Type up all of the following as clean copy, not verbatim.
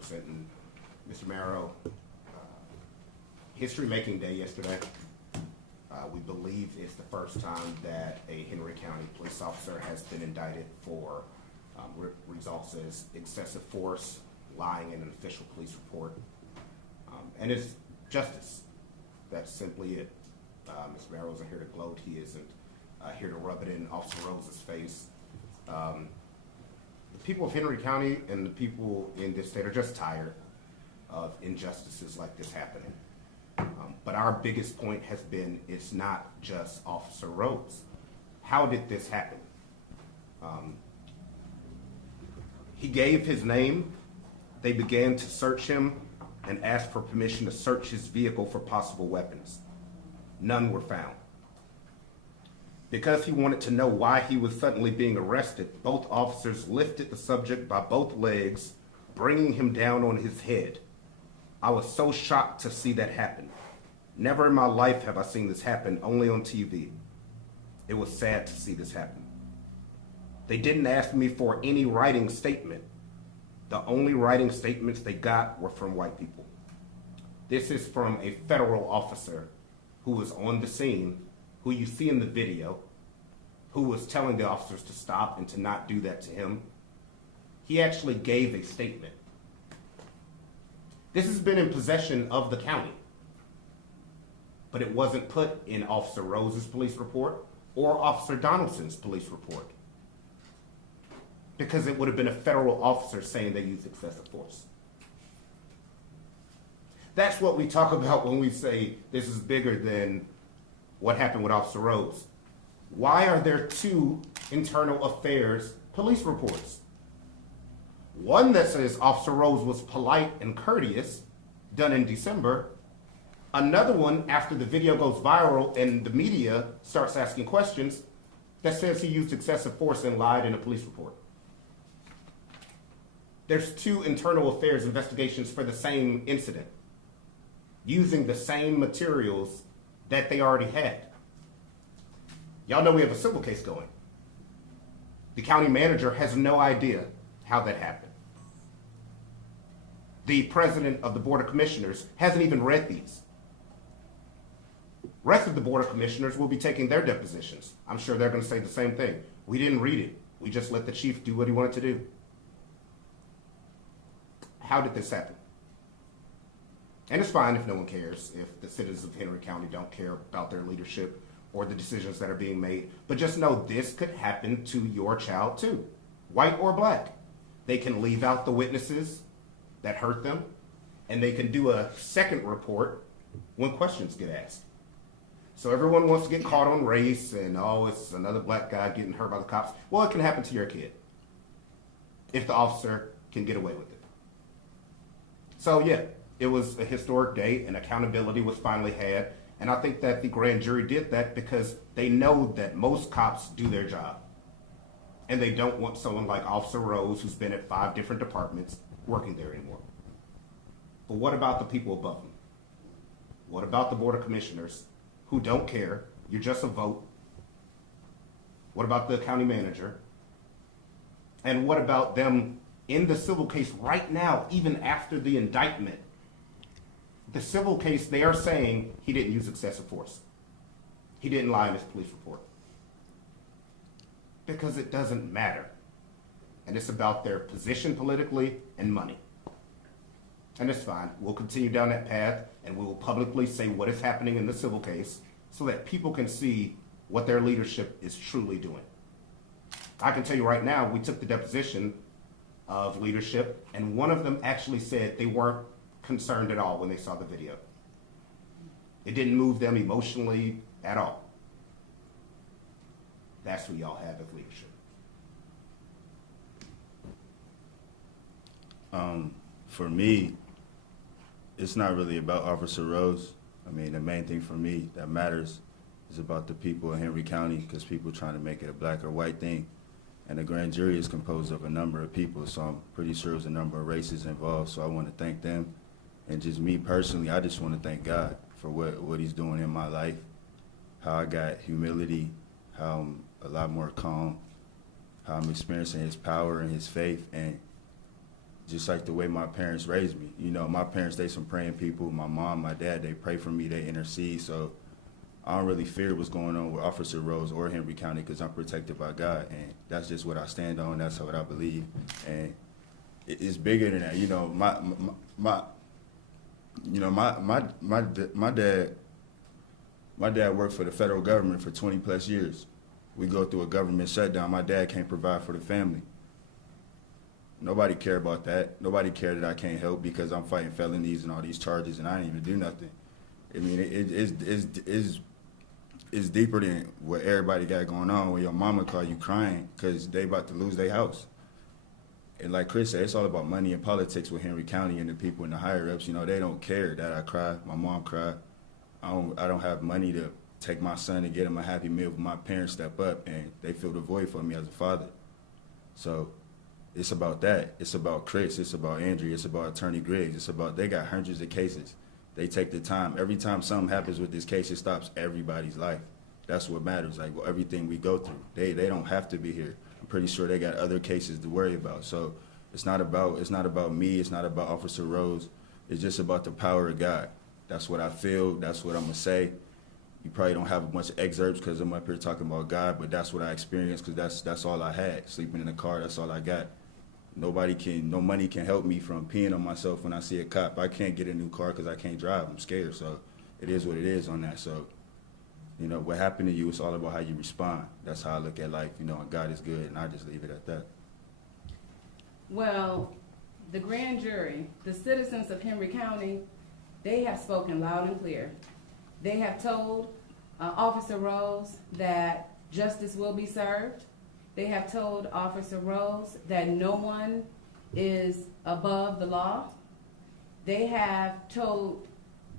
representing Mr. Marrow. History-making day yesterday. We believe it's the first time that a Henry County police officer has been indicted for results as excessive force, lying in an official police report, and it's justice. That's simply it. Mr. Marrow isn't here to gloat. He isn't here to rub it in Officer Rose's face. The people of Henry County and the people in this state are just tired of injustices like this happening. But our biggest point has been, it's not just Officer Rose. How did this happen? He gave his name. They began to search him and asked for permission to search his vehicle for possible weapons. None were found. Because he wanted to know why he was suddenly being arrested, both officers lifted the subject by both legs, bringing him down on his head. I was so shocked to see that happen. Never in my life have I seen this happen, only on TV. It was sad to see this happen. They didn't ask me for any writing statement. The only writing statements they got were from white people. This is from a federal officer who was on the scene, who you see in the video, who was telling the officers to stop and to not do that to him. He actually gave a statement. This has been in possession of the county, but it wasn't put in Officer Rose's police report or Officer Donaldson's police report, because it would have been a federal officer saying they used excessive force. That's what we talk about when we say this is bigger than what happened with Officer Rose. Why are there two internal affairs police reports? One that says Officer Rose was polite and courteous, done in December. Another one, after the video goes viral and the media starts asking questions, that says he used excessive force and lied in a police report. There's two internal affairs investigations for the same incident, using the same materials that they already had. Y'all know we have a civil case going. The county manager has no idea how that happened. The president of the Board of Commissioners hasn't even read these. Rest of the Board of Commissioners will be taking their depositions. I'm sure they're going to say the same thing. We didn't read it. We just let the chief do what he wanted to do. How did this happen? And it's fine if no one cares, if the citizens of Henry County don't care about their leadership or the decisions that are being made. But just know this could happen to your child too, white or black. They can leave out the witnesses that hurt them, and they can do a second report when questions get asked. So everyone wants to get caught on race and, oh, it's another black guy getting hurt by the cops. Well, it can happen to your kid if the officer can get away with it. So yeah, it was a historic day and accountability was finally had. And I think that the grand jury did that because they know that most cops do their job. And they don't want someone like Officer Rose, who's been at 5 different departments, working there anymore. But what about the people above them? What about the Board of Commissioners who don't care? You're just a vote. What about the county manager? And what about them in the civil case right now, even after the indictment? The civil case, they are saying he didn't use excessive force. He didn't lie in his police report. Because it doesn't matter. And it's about their position politically and money. And it's fine. We'll continue down that path and we will publicly say what is happening in the civil case so that people can see what their leadership is truly doing. I can tell you right now, we took the deposition of leadership and one of them actually said they weren't concerned at all when they saw the video. It didn't move them emotionally at all. That's what y'all have as leadership. For me, it's not really about Officer Rose. I mean, the main thing for me that matters is about the people of Henry County, because people trying to make it a black or white thing. And the grand jury is composed of a number of people, so I'm pretty sure there's a number of races involved, so I want to thank them. And just me personally, I just want to thank God for what he's doing in my life, how I got humility, how I'm a lot more calm, how I'm experiencing his power and his faith, and just like the way my parents raised me. You know, my parents, they some praying people. My mom, my dad, they pray for me, they intercede. So I don't really fear what's going on with Officer Rose or Henry County because I'm protected by God. And that's just what I stand on. That's what I believe. And it's bigger than that. You know, my dad worked for the federal government for 20 plus years. We go through a government shutdown. My dad can't provide for the family. Nobody care about that. Nobody care that I can't help because I'm fighting felonies and all these charges and I didn't even do nothing. I mean, it's deeper than what everybody got going on when your mama call you crying because they about to lose their house. And like Chris said, it's all about money and politics with Henry County and the people in the higher ups. You know, they don't care that I cry. My mom cried. I don't have money to take my son and get him a happy meal. My parents step up and they fill the void for me as a father. So it's about that. It's about Chris. It's about Andrea. It's about Attorney Griggs. It's about, they got hundreds of cases. They take the time. Every time something happens with this case, it stops everybody's life. That's what matters. Like, well, everything we go through, they don't have to be here. I'm pretty sure they got other cases to worry about. So it's not about me. It's not about Officer Rose. It's just about the power of God. That's what I feel. That's what I'm gonna say. You probably don't have a bunch of excerpts because I'm up here talking about God, but that's what I experienced because that's all I had. Sleeping in the car, that's all I got. No money can help me from peeing on myself when I see a cop. I can't get a new car because I can't drive. I'm scared. So it is what it is on that. So, you know, what happened to you, it's all about how you respond. That's how I look at life, you know, and God is good, and I just leave it at that. Well, the grand jury, the citizens of Henry County, they have spoken loud and clear. They have told Officer Rose that justice will be served. They have told Officer Rose that no one is above the law. They have told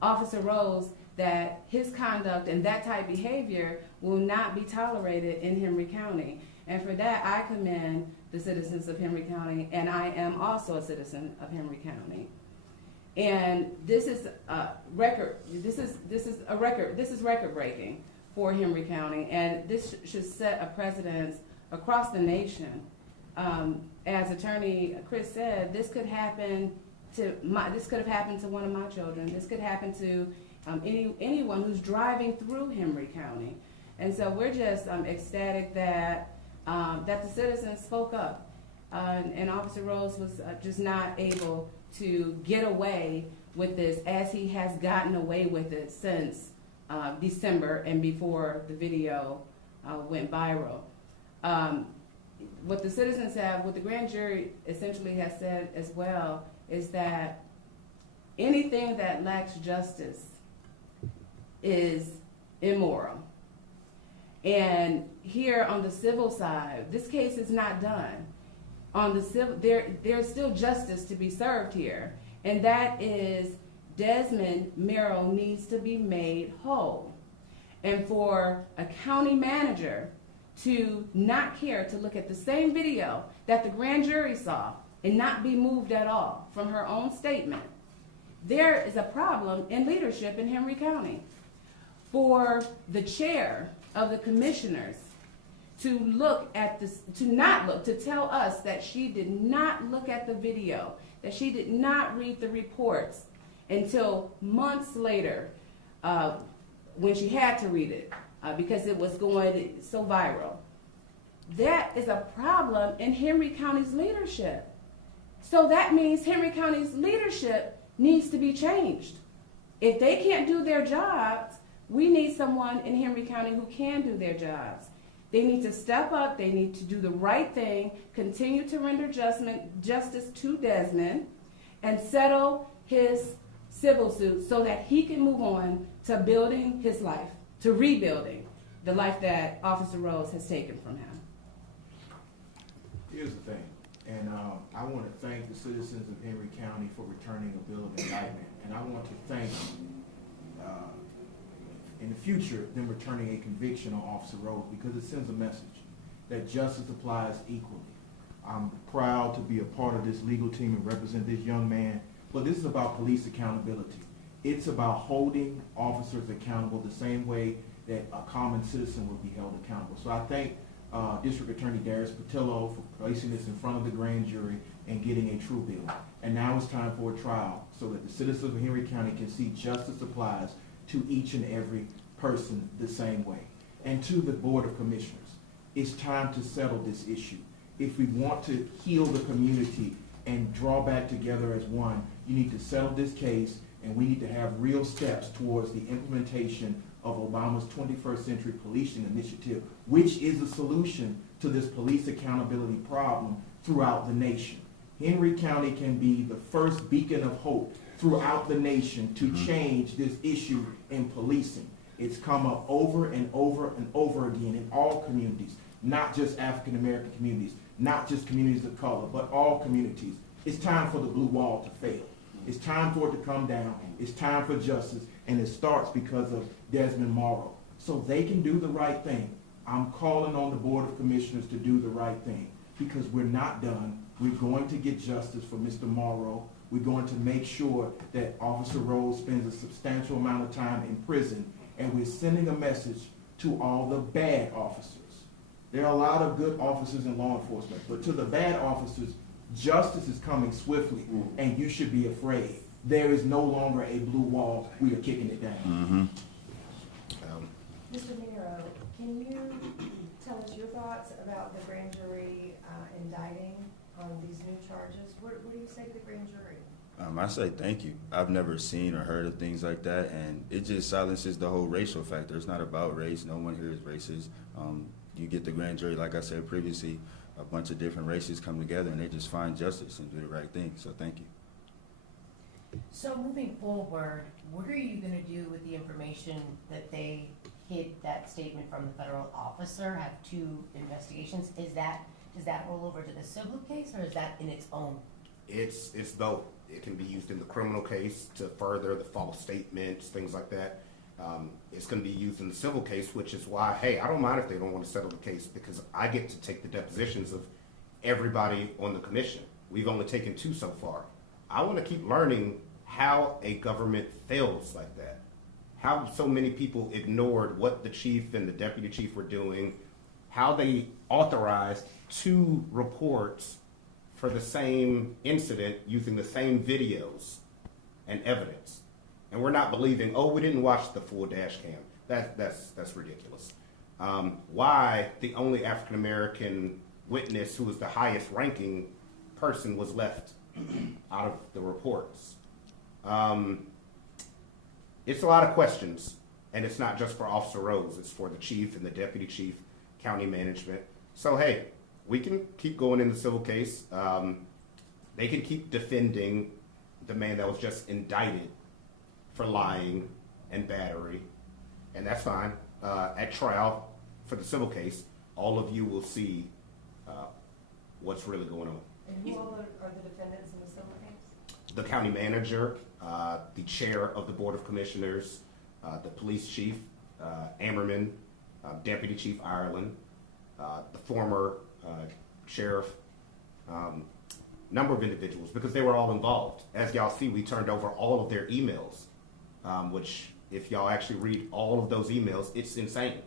Officer Rose that his conduct and that type of behavior will not be tolerated in Henry County. And for that, I commend the citizens of Henry County, and I am also a citizen of Henry County. And this is a record. This is record breaking for Henry County, and this should set a precedence across the nation. As Attorney Chris said, this could have happened to one of my children. This could happen to anyone who's driving through Henry County. And so we're just ecstatic that the citizens spoke up, and Officer Rose was just not able to get away with this as he has gotten away with it since December and before the video went viral. What the citizens have, what the grand jury essentially has said as well, is that anything that lacks justice is immoral. And here on the civil side, this case is not done. On the civil, there's still justice to be served here, and that is Desmond Marrow needs to be made whole. And for a county manager to not care to look at the same video that the grand jury saw and not be moved at all from her own statement, there is a problem in leadership in Henry County. For the chair of the commissioners to look at this, to tell us that she did not look at the video, that she did not read the reports until months later when she had to read it because it was going so viral. That is a problem in Henry County's leadership. So that means Henry County's leadership needs to be changed. If they can't do their jobs, we need someone in Henry County who can do their jobs. They need to step up, they need to do the right thing, continue to render justice to Desmond, and settle his civil suit so that he can move on to building his life, to rebuilding the life that Officer Rose has taken from him. Here's the thing, and I want to thank the citizens of Henry County for returning a bill of indictment, and I want to thank in the future, them returning a conviction on Officer Rose because it sends a message that justice applies equally. I'm proud to be a part of this legal team and represent this young man, but this is about police accountability. It's about holding officers accountable the same way that a common citizen would be held accountable. So I thank District Attorney Darius Patillo for placing this in front of the grand jury and getting a true bill. And now it's time for a trial so that the citizens of Henry County can see justice applies to each and every person the same way. And to the Board of Commissioners, it's time to settle this issue. If we want to heal the community and draw back together as one, you need to settle this case, and we need to have real steps towards the implementation of Obama's 21st Century Policing Initiative, which is a solution to this police accountability problem throughout the nation. Henry County can be the first beacon of hope throughout the nation to change this issue in policing. It's come up over and over and over again in all communities, not just African American communities, not just communities of color, but all communities. It's time for the blue wall to fail. It's time for it to come down. It's time for justice, and it starts because of Desmond Marrow. So they can do the right thing. I'm calling on the Board of Commissioners to do the right thing, because we're not done. We're going to get justice for Mr. Marrow. We're going to make sure that Officer Rose spends a substantial amount of time in prison, and we're sending a message to all the bad officers. There are a lot of good officers in law enforcement, but to the bad officers, justice is coming swiftly, and you should be afraid. There is no longer a blue wall. We are kicking it down. Mr. Marrow, can you tell us your thoughts about the grand jury indicting on these new charges? What do you say to the grand jury? I say thank you. I've never seen or heard of things like that, and it just silences the whole racial factor. It's not about race. No one here is racist. You get the grand jury, like I said previously, a bunch of different races come together and they just find justice and do the right thing. So thank you. So moving forward, what are you going to do with the information that they hid that statement from the federal officer? Have two investigations. Does that roll over to the civil case, or is that in its own? It's both. It can be used in the criminal case to further the false statements, things like that. It's going to be used in the civil case, which is why, hey, I don't mind if they don't want to settle the case, because I get to take the depositions of everybody on the commission. We've only taken 2 so far. I want to keep learning how a government fails like that. How so many people ignored what the chief and the deputy chief were doing, how they authorized 2 reports for the same incident using the same videos and evidence. And we're not believing, oh, we didn't watch the full dash cam. That's ridiculous. Why the only African American witness who was the highest ranking person was left out of the reports? It's a lot of questions, and it's not just for Officer Rose. It's for the chief and the deputy chief, county management. So hey, we can keep going in the civil case. They can keep defending the man that was just indicted for lying and battery, and that's fine. At trial for the civil case, all of you will see what's really going on. And who all are the defendants in the civil case? The county manager, the chair of the Board of Commissioners, the police chief, Ammerman, Deputy Chief Ireland, the former sheriff, number of individuals, because they were all involved. As y'all see, we turned over all of their emails, which if y'all actually read all of those emails, it's insane.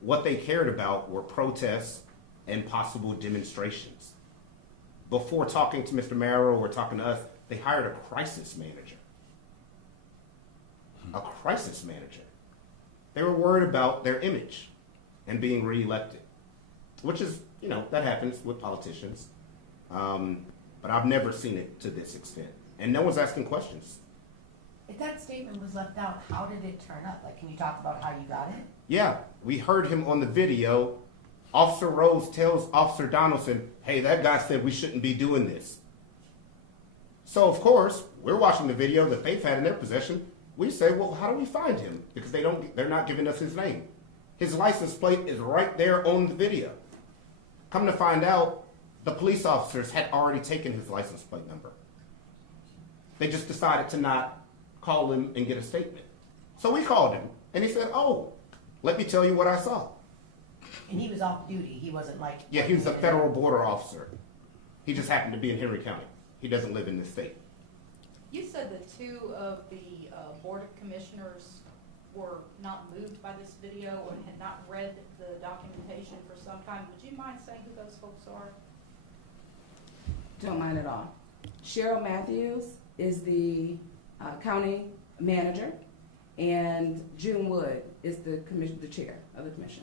What they cared about were protests and possible demonstrations. Before talking to Mr. Marrow or talking to us, they hired a crisis manager. A crisis manager. They were worried about their image and being reelected, which is, that happens with politicians. But I've never seen it to this extent. And no one's asking questions. If that statement was left out, how did it turn up? Like, can you talk about how you got it? Yeah, we heard him on the video. Officer Rose tells Officer Donaldson, hey, that guy said we shouldn't be doing this. So, of course, we're watching the video that they've had in their possession. We say, well, how do we find him? Because they're not giving us his name. His license plate is right there on the video. Come to find out, the police officers had already taken his license plate number. They just decided to not call him and get a statement. So we called him, and he said, oh, let me tell you what I saw. And he was off duty. He wasn't like... Yeah, he was a federal border officer. He just happened to be in Henry County. He doesn't live in this state. You said that 2 of the Board of Commissioners were not moved by this video or had not read the documentation for some time. Would you mind saying who those folks are? Don't mind at all. Cheryl Matthews is the county manager, and June Wood is the chair of the commission.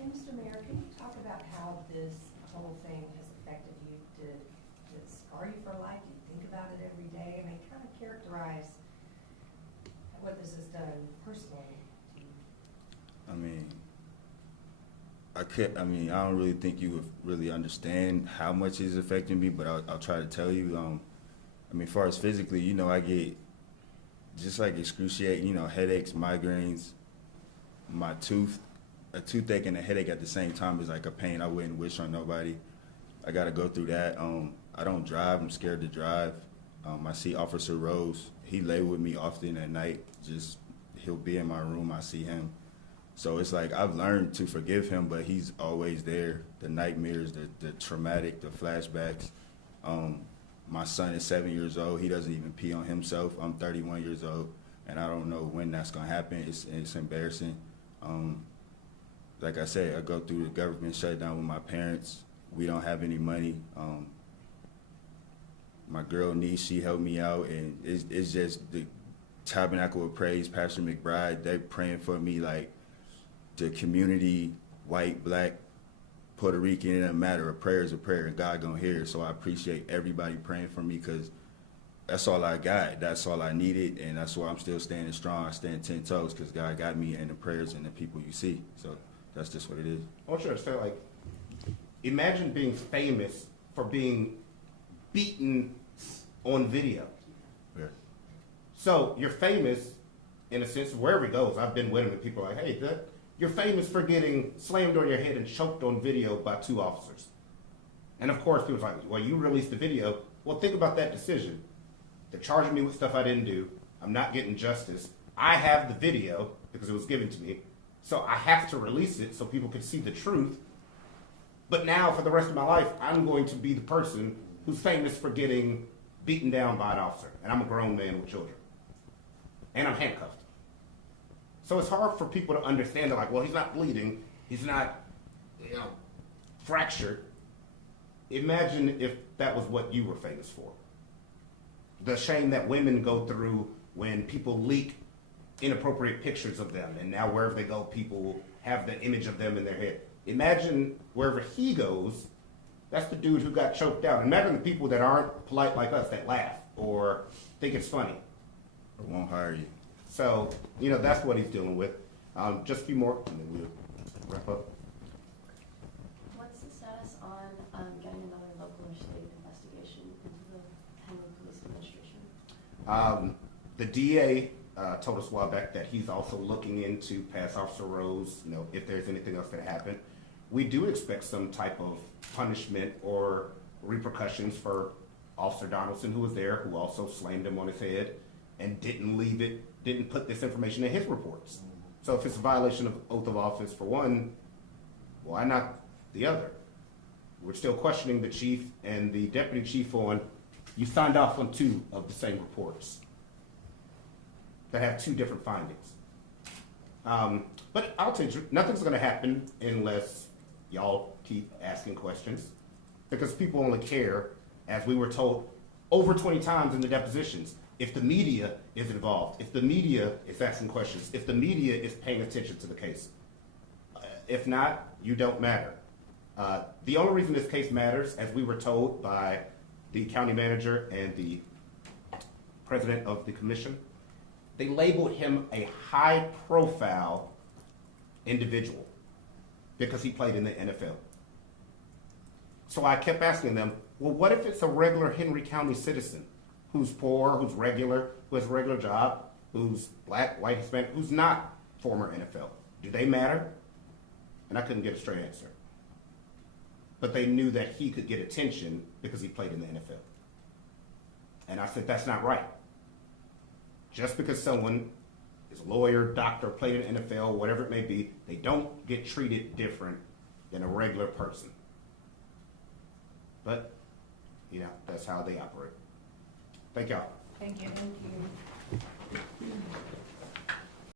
And Mr. Mayor, can you talk about how this whole thing has affected you? Did it scar you for life? Do you think about it every day? I mean, kind of characterize what this has done personally to you. I mean, I don't really think you would really understand how much it's affecting me, but I'll try to tell you. I mean, as far as physically, you know, I get just like excruciating, you know, headaches, migraines, a toothache and a headache at the same time is like a pain I wouldn't wish on nobody. I got to go through that. I don't drive. I'm scared to drive. I see Officer Rose. He lay with me often at night. Just he'll be in my room. I see him. So it's like I've learned to forgive him, but he's always there. The nightmares, the traumatic, the flashbacks. My son is 7 years old. He doesn't even pee on himself. I'm 31 years old, and I don't know when that's gonna happen. It's embarrassing. Like I said, I go through the government shutdown with my parents. We don't have any money. My girl niece, she helped me out, and it's just the Tabernacle of Praise, Pastor McBride, they're praying for me like the community, white, black, Puerto Rican, it doesn't matter. A prayer is a prayer, and God gonna hear it. So I appreciate everybody praying for me because that's all I got. That's all I needed, and that's why I'm still standing strong. I stand 10 toes because God got me and the prayers and the people you see. So that's just what it is. I want you to understand, like, imagine being famous for being beaten on video. Yeah. So you're famous in a sense wherever he goes. I've been with him and people are like, hey, you're famous for getting slammed on your head and choked on video by 2 officers. And of course, people are like, well, you released the video. Well, think about that decision. They're charging me with stuff I didn't do. I'm not getting justice. I have the video because it was given to me. So I have to release it so people can see the truth. But now for the rest of my life, I'm going to be the person who's famous for getting beaten down by an officer. And I'm a grown man with children. And I'm handcuffed. So it's hard for people to understand that, like, well, he's not bleeding. He's not, fractured. Imagine if that was what you were famous for. The shame that women go through when people leak inappropriate pictures of them, and now wherever they go, people have the image of them in their head. Imagine wherever he goes, that's the dude who got choked out. Imagine the people that aren't polite like us, that laugh or think it's funny. Or won't hire you. So, that's what he's dealing with. Just a few more, and then we'll wrap up. What's the status on getting another local or state investigation into the Henry Police Administration? The DA told us a while back that he's also looking into past Officer Rose, if there's anything else that happened. We do expect some type of punishment or repercussions for Officer Donaldson, who was there, who also slammed him on his head and didn't put this information in his reports. So if it's a violation of oath of office for one, why not the other? We're still questioning the chief and the deputy chief on, you signed off on 2 of the same reports that have 2 different findings. But I'll tell you, nothing's going to happen unless y'all keep asking questions, because people only care, as we were told over 20 times in the depositions, if the media is involved, if the media is asking questions, if the media is paying attention to the case. If not, you don't matter. The only reason this case matters, as we were told by the county manager and the president of the commission, they labeled him a high-profile individual because he played in the NFL. So I kept asking them, well, what if it's a regular Henry County citizen who's poor, who's regular, who has a regular job, who's black, white, Hispanic, who's not former NFL? Do they matter? And I couldn't get a straight answer. But they knew that he could get attention because he played in the NFL. And I said, that's not right. Just because someone is a lawyer, doctor, played in the NFL, whatever it may be, they don't get treated different than a regular person. But, that's how they operate. Thank y'all. Thank you. Thank you.